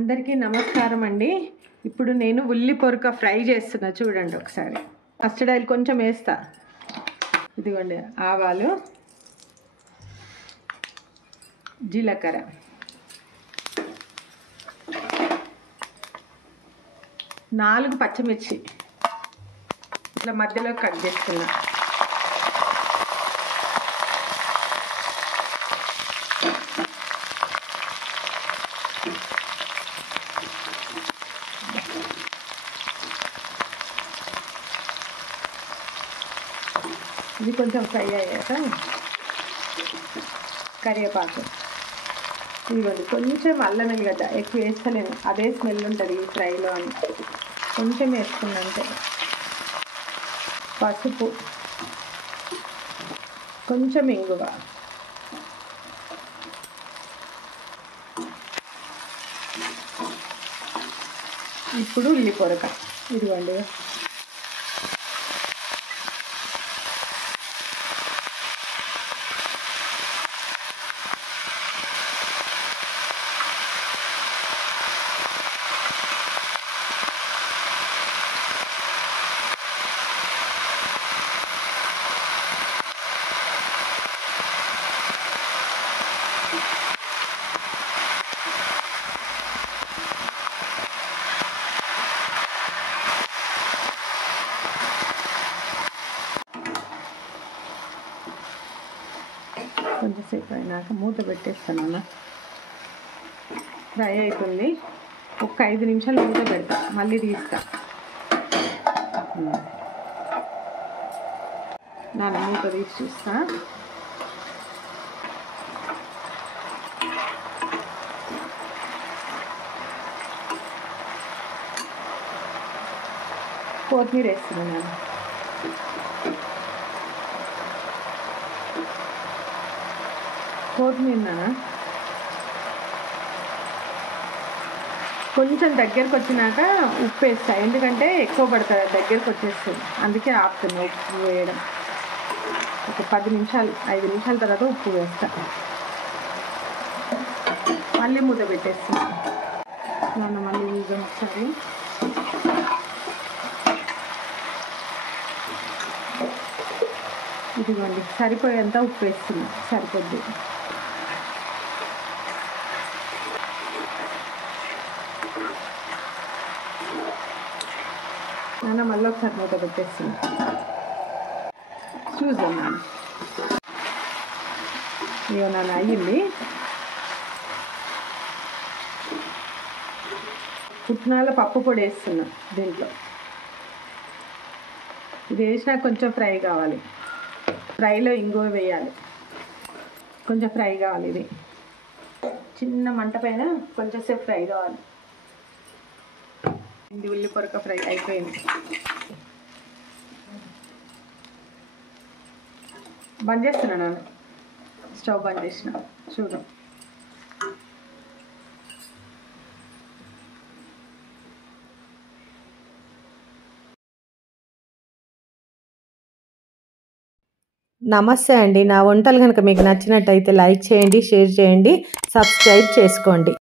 అందరికీ నమస్కారం అండి. ఇప్పుడు నేను ఉల్లి పొరక ఫ్రై చేస్తున్నా, చూడండి ఒకసారి. మస్టర్డ్ ఆయిల్ కొంచెం వేస్తా. ఇదిగోండి ఆవాలు, జీలకర్ర, నాలుగు పచ్చిమిర్చి ఇట్లా మధ్యలో కట్ చేస్తున్నా. ఇది కొంచెం ఫ్రై అయ్యాక కరివేపాకు, ఇదిగోండి కొంచెం అల్లం వెల్లిగడ్డ, ఎక్కువ వేస్తలేను, అదే స్మెల్ ఉంటుంది ఈ ఫ్రైలో అని కొంచెం వేసుకున్నంటే. పసుపు, కొంచెం ఇంగువ, ఇప్పుడు ఉల్లి పొరక, ఇదిగోండి కొంచెంసేపు అయినాక మూత పెట్టేస్తాను. ఫ్రై అవుతుంది, ఒక 5 నిమిషాలు మూత పెడతా, మళ్ళీ తీస్తా. మూత తీసి చూస్తా. కొత్తిమీర వేస్తున్నాను. కొత్తిమీర కొంచెం దగ్గరకు వచ్చినాక ఉప్పు వేస్తా, ఎందుకంటే ఎక్కువ పడుతుంది, దగ్గరకు వచ్చేస్తుంది, అందుకే ఆపుతున్నా ఉప్పు వేయడం. ఒక 5 నిమిషాల తర్వాత ఉప్పు వేస్తా, మళ్ళీ మూత పెట్టేస్తాను. మళ్ళీ చూద్దాం ఒకసారి. ఇదిగోండి సరిపోయేంత ఉప్పు వేస్తున్నా, సరిపోద్ది. మళ్ళీ ఒకసారి మూత పెట్టేస్తున్నా, చూద్దాం. ఇక అయ్యింది. పుట్నాల పప్పు పొడి వేస్తున్నా దీంట్లో. ఇది వేసినా కొంచెం ఫ్రై కావాలి, ఫ్రైలో ఇంగువ వేయాలి, కొంచెం ఫ్రై కావాలి. ఇది చిన్న మంట పైన కొంచెంసేపు ఫ్రై కావాలి. ఇది ఉల్లి పొరక ఫ్రై అయిపోయింది. బంద్ చేస్తున్నాను, స్టవ్ బంద్ చేసిన, చూద్దాం. నమస్తే అండి. నా వంటలు కనుక మీకు నచ్చినట్టయితే లైక్ చేయండి, షేర్ చేయండి, సబ్స్క్రైబ్ చేసుకోండి.